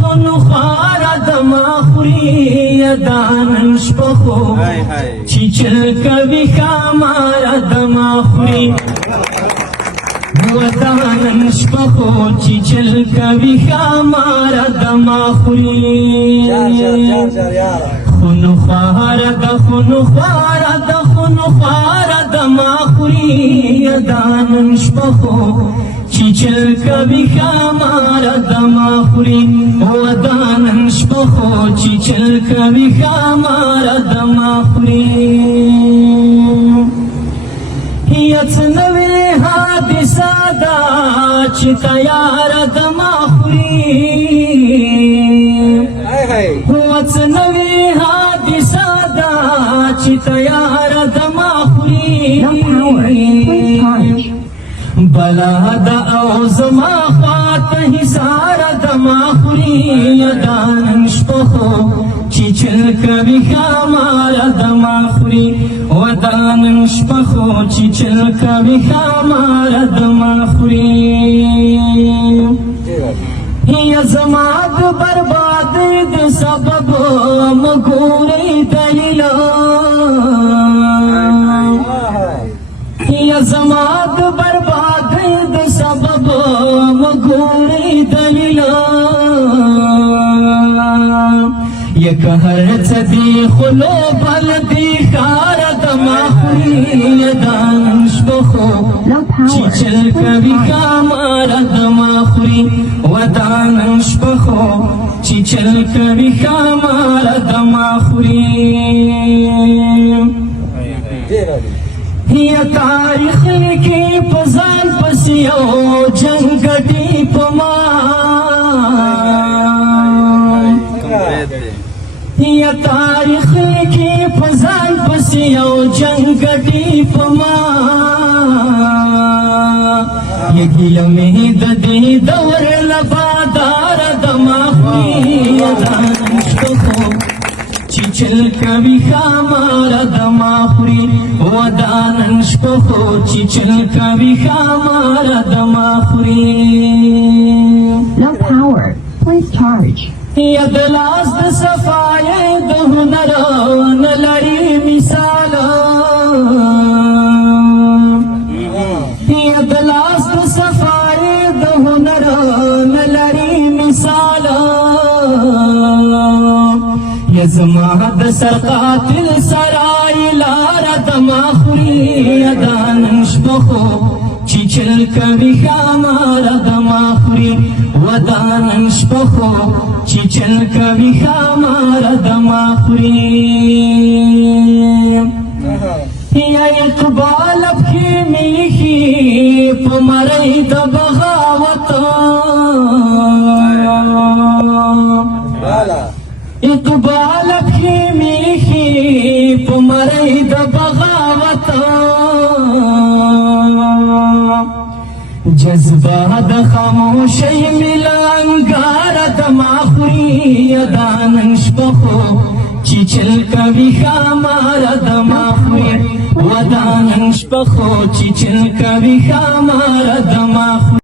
خونخواره د ماخوري دانن شپخو چیچل کوي خاماره د ماخوري ودانن شپخو چیچل کوي خاماره د ماخوري خونخواره د ماخوري دانن شپخو چیچل کوي خاماره د ماخوري ودانن شپخو چیچل کوي خاماره د ماخوري هیڅ نوې حادثه ده چې تیاره د ماخوري هیڅ نوې حادثه ده چې تیاره د ماخوري بلا دا او زما خواته حسار د ماخوري دانن شپخو چیچل کوي خاماره د ماخوري ودانن شپخو چیچل کوي خاماره د ماخوري هي زما د برباد د سبب مګوري دلیل هي زما د برباد د سبب مګوري دلیل یک هر څه دی خلو بل دی خار د ماخوري دانن شپخو چیچل کوي خاماره د ماخوري ودانن شپخو چیچل کوي خاماره د ماخوري هي تاریخ لیکي په ځان پسې یو جنګ ګټي په ما هي تاریخ لیکي په ځان پسې یو جنګ ګټي په ما یګیله مې د دې دور لبادار د ماخوري دانن شپخو چیچل کوي خاماره د ماخوري ودانن شپخو چیچل کوي خاماره د ماخوري No power. Please charge. یا د لاس د صفای د هنر نه لري مثال یا د لاس د صفای د هنر نه لري مثال یا زما د سر قاتل سرای لار د ماخوري دانن شپخو چیچل کوي خاماره د ماخوري ودانن شپخو چیچل کوي خاماره د ماخوري یا اقبال پکې میخي په مرۍ د بغاوت اقبال پکې میخي په مرۍ د بغاوت جذبه د خاموشۍ ملنګار د ماخوري دانن شپخو چیچل کوي خاماره د ماخوري ودانن شپخو چیچل کوي خاماره د ماخوري